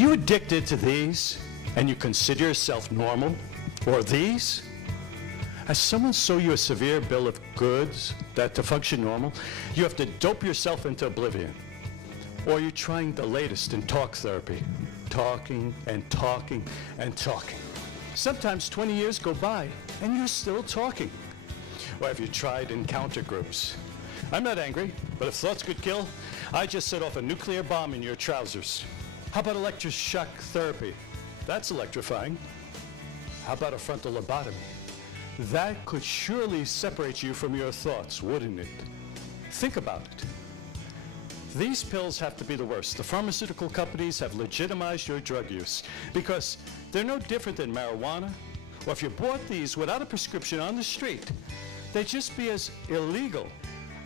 You addicted to these and you consider yourself normal? Or these? Has someone sold you a severe bill of goods that to function normal, you have to dope yourself into oblivion? Or are you trying the latest in talk therapy? Talking and talking and talking. Sometimes 20 years go by and you're still talking. Or have you tried encounter groups? I'm not angry, but if thoughts could kill, I just set off a nuclear bomb in your trousers. How about electroshock therapy? That's electrifying. How about a frontal lobotomy? That could surely separate you from your thoughts, wouldn't it? Think about it. These pills have to be the worst. The pharmaceutical companies have legitimized your drug use because they're no different than marijuana, or if you bought these without a prescription on the street, they'd just be as illegal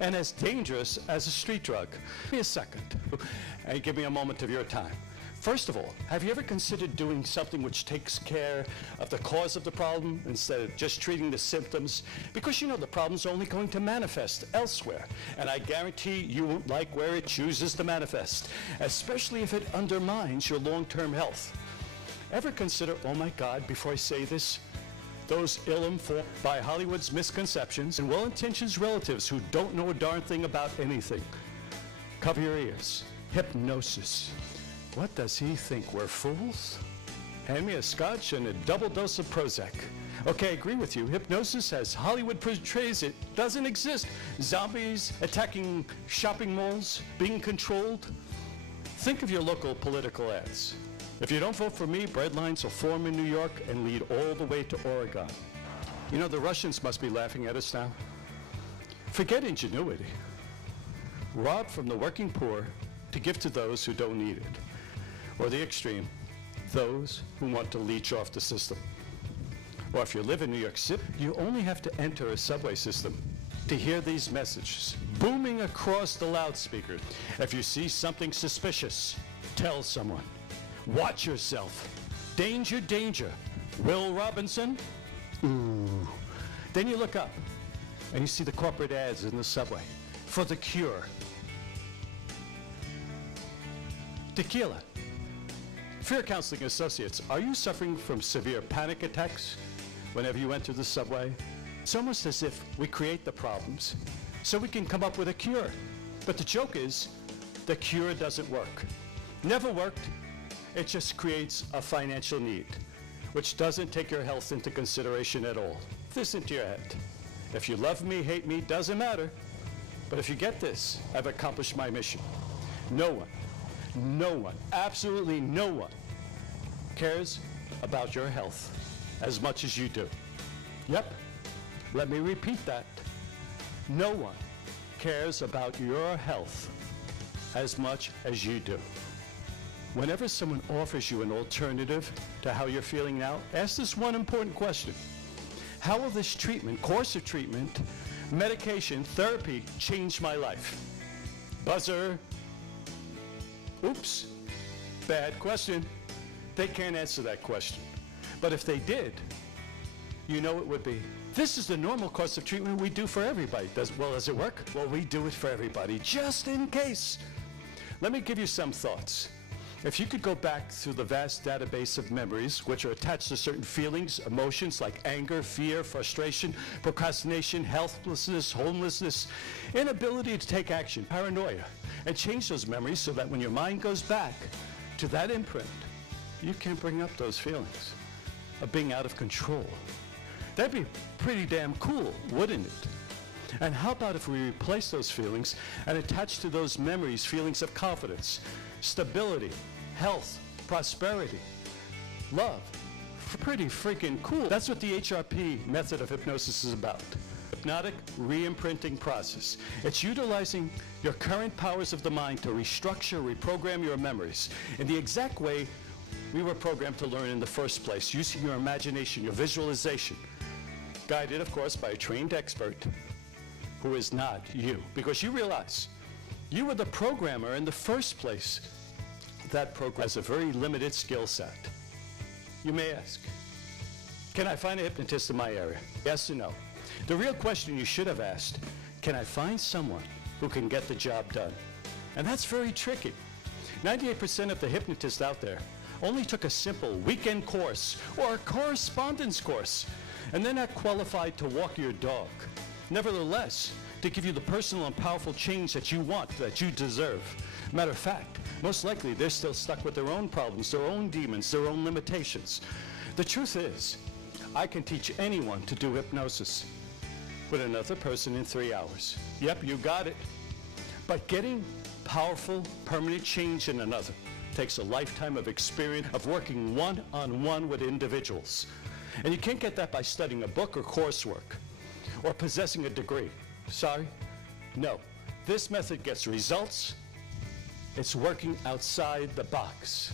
and as dangerous as a street drug. Give me a second and give me a moment of your time. First of all, have you ever considered doing something which takes care of the cause of the problem instead of just treating the symptoms? Because you know the problem's only going to manifest elsewhere. And I guarantee you won't like where it chooses to manifest, especially if it undermines your long-term health. Ever consider, oh my God, before I say this, those ill-informed by Hollywood's misconceptions and well-intentioned relatives who don't know a darn thing about anything? Cover your ears. Hypnosis. What does he think, we're fools? Hand me a scotch and a double dose of Prozac. Okay, I agree with you. Hypnosis, as Hollywood portrays it, doesn't exist. Zombies attacking shopping malls, being controlled. Think of your local political ads. If you don't vote for me, bread lines will form in New York and lead all the way to Oregon. You know, the Russians must be laughing at us now. Forget ingenuity. Rob from the working poor to give to those who don't need it. Or the extreme, those who want to leech off the system. Or if you live in New York City, you only have to enter a subway system to hear these messages booming across the loudspeakers. If you see something suspicious, tell someone. Watch yourself. Danger, danger. Will Robinson? Ooh. Then you look up and you see the corporate ads in the subway for the cure. Tequila. Fear Counseling Associates, are you suffering from severe panic attacks whenever you enter the subway? It's almost as if we create the problems so we can come up with a cure. But the joke is, the cure doesn't work. Never worked. It just creates a financial need, which doesn't take your health into consideration at all. This into your head. If you love me, hate me, doesn't matter. But if you get this, I've accomplished my mission. No one, absolutely no one cares about your health as much as you do. Yep, let me repeat that. No one cares about your health as much as you do. Whenever someone offers you an alternative to how you're feeling now, ask this one important question. How will this treatment, course of treatment, medication, therapy change my life? Buzzer. Oops, bad question. They can't answer that question. But if they did, you know it would be. This is the normal course of treatment we do for everybody. Does it work? Well, we do it for everybody, just in case. Let me give you some thoughts. If you could go back through the vast database of memories which are attached to certain feelings, emotions like anger, fear, frustration, procrastination, helplessness, homelessness, inability to take action, paranoia, and change those memories so that when your mind goes back to that imprint, you can't bring up those feelings of being out of control. That'd be pretty damn cool, wouldn't it? And how about if we replace those feelings and attach to those memories feelings of confidence, stability, health, prosperity, love? Pretty freaking cool. That's what the HRP method of hypnosis is about. Hypnotic re-imprinting process. It's utilizing your current powers of the mind to restructure, reprogram your memories in the exact way we were programmed to learn in the first place, using your imagination, your visualization, guided, of course, by a trained expert who is not you. Because you realize you were the programmer in the first place. That program has a very limited skill set. You may ask, can I find a hypnotist in my area? Yes or no? The real question you should have asked, can I find someone who can get the job done? And that's very tricky. 98% of the hypnotists out there only took a simple weekend course or a correspondence course, and then not qualified to walk your dog. Nevertheless, to give you the personal and powerful change that you want, that you deserve. Matter of fact, most likely they're still stuck with their own problems, their own demons, their own limitations. The truth is, I can teach anyone to do hypnosis with another person in 3 hours. Yep, you got it. But getting powerful, permanent change in another takes a lifetime of experience of working one-on-one with individuals. And you can't get that by studying a book or coursework or possessing a degree. Sorry? No. This method gets results. It's working outside the box.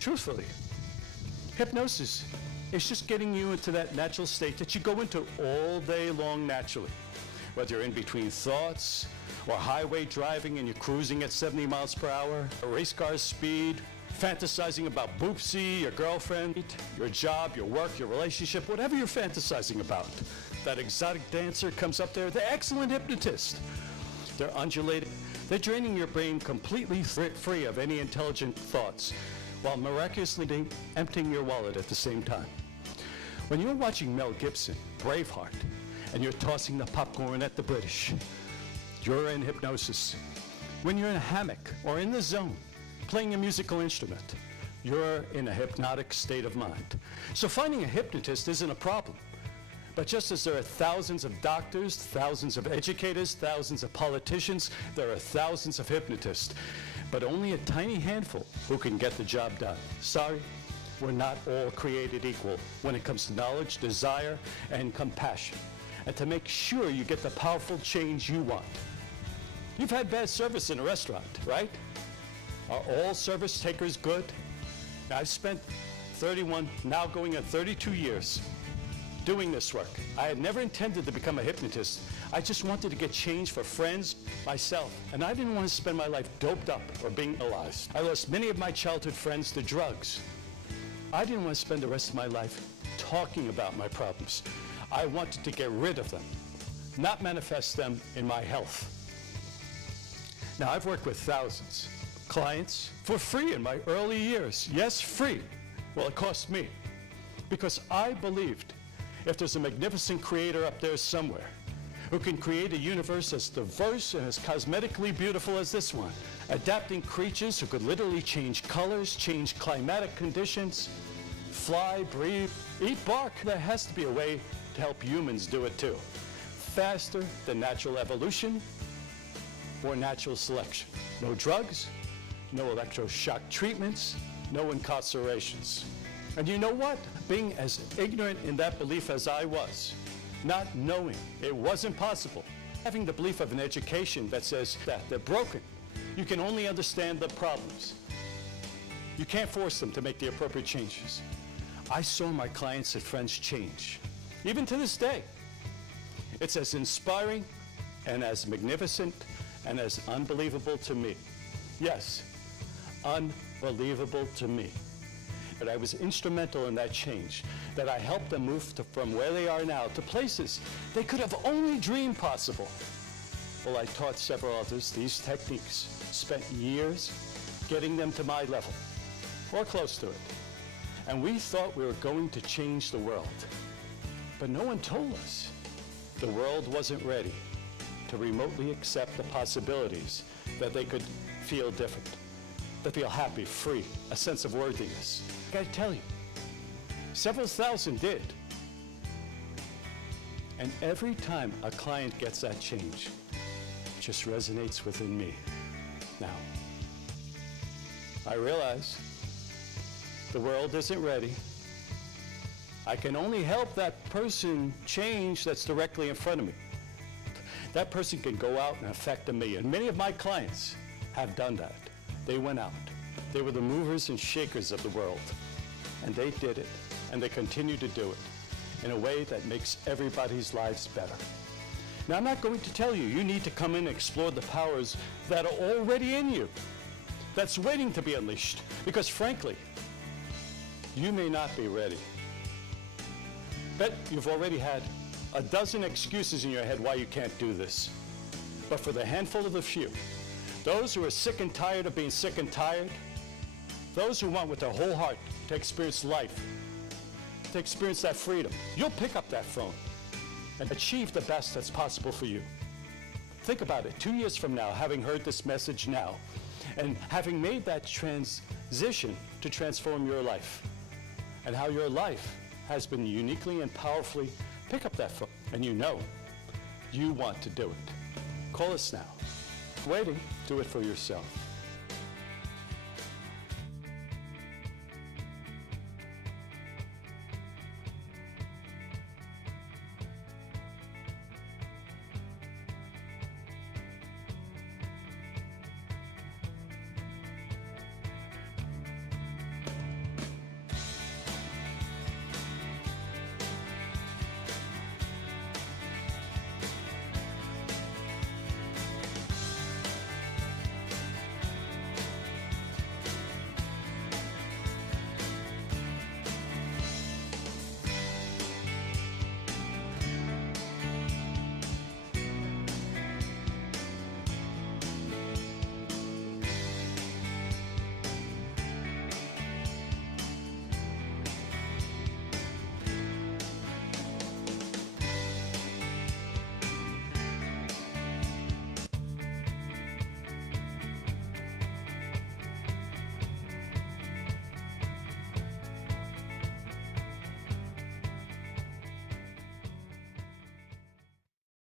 Truthfully, hypnosis is just getting you into that natural state that you go into all day long naturally. Whether you're in between thoughts, or highway driving and you're cruising at 70 miles per hour, a race car speed, fantasizing about Boopsie, your girlfriend, your job, your work, your relationship, whatever you're fantasizing about. That exotic dancer comes up there, the excellent hypnotist. They're undulating. They're draining your brain completely free of any intelligent thoughts while miraculously emptying your wallet at the same time. When you're watching Mel Gibson, Braveheart, and you're tossing the popcorn at the British, you're in hypnosis. When you're in a hammock or in the zone, playing a musical instrument, you're in a hypnotic state of mind. So finding a hypnotist isn't a problem. But just as there are thousands of doctors, thousands of educators, thousands of politicians, there are thousands of hypnotists, but only a tiny handful who can get the job done. Sorry, we're not all created equal when it comes to knowledge, desire, and compassion, and to make sure you get the powerful change you want. You've had bad service in a restaurant, right? Are all service takers good? I've spent 31, now going on 32 years doing this work. I had never intended to become a hypnotist. I just wanted to get change for friends, myself, and I didn't want to spend my life doped up or being paralyzed. I lost many of my childhood friends to drugs. I didn't want to spend the rest of my life talking about my problems. I wanted to get rid of them, not manifest them in my health. Now, I've worked with thousands of clients for free in my early years. Yes, free. Well, it cost me because I believed if there's a magnificent creator up there somewhere who can create a universe as diverse and as cosmetically beautiful as this one, adapting creatures who could literally change colors, change climatic conditions, fly, breathe, eat bark, there has to be a way to help humans do it too. Faster than natural evolution or natural selection. No drugs, no electroshock treatments, no incarcerations. And you know what? Being as ignorant in that belief as I was, not knowing it wasn't possible, having the belief of an education that says that they're broken. You can only understand the problems. You can't force them to make the appropriate changes. I saw my clients and friends change. Even to this day, it's as inspiring and as magnificent and as unbelievable to me. Yes, unbelievable to me. But I was instrumental in that change, that I helped them move from where they are now to places they could have only dreamed possible. Well, I taught several others these techniques, spent years getting them to my level, or close to it. And we thought we were going to change the world. But no one told us the world wasn't ready to remotely accept the possibilities that they could feel different, to feel happy, free, a sense of worthiness. I gotta tell you, several thousand did. And every time a client gets that change, it just resonates within me. Now, I realize the world isn't ready. I can only help that person change that's directly in front of me. That person can go out and affect 1 million. Many of my clients have done that. They went out. They were the movers and shakers of the world. And they did it, and they continue to do it in a way that makes everybody's lives better. Now, I'm not going to tell you, you need to come in and explore the powers that are already in you, that's waiting to be unleashed. Because frankly, you may not be ready. Bet you've already had a dozen excuses in your head why you can't do this. But for the handful of the few, those who are sick and tired of being sick and tired, those who want with their whole heart to experience life, to experience that freedom, you'll pick up that phone and achieve the best that's possible for you. Think about it, 2 years from now, having heard this message now, and having made that transition to transform your life, and how your life has been uniquely and powerfully, pick up that phone, and you know you want to do it. Call us now. Waiting, do it for yourself.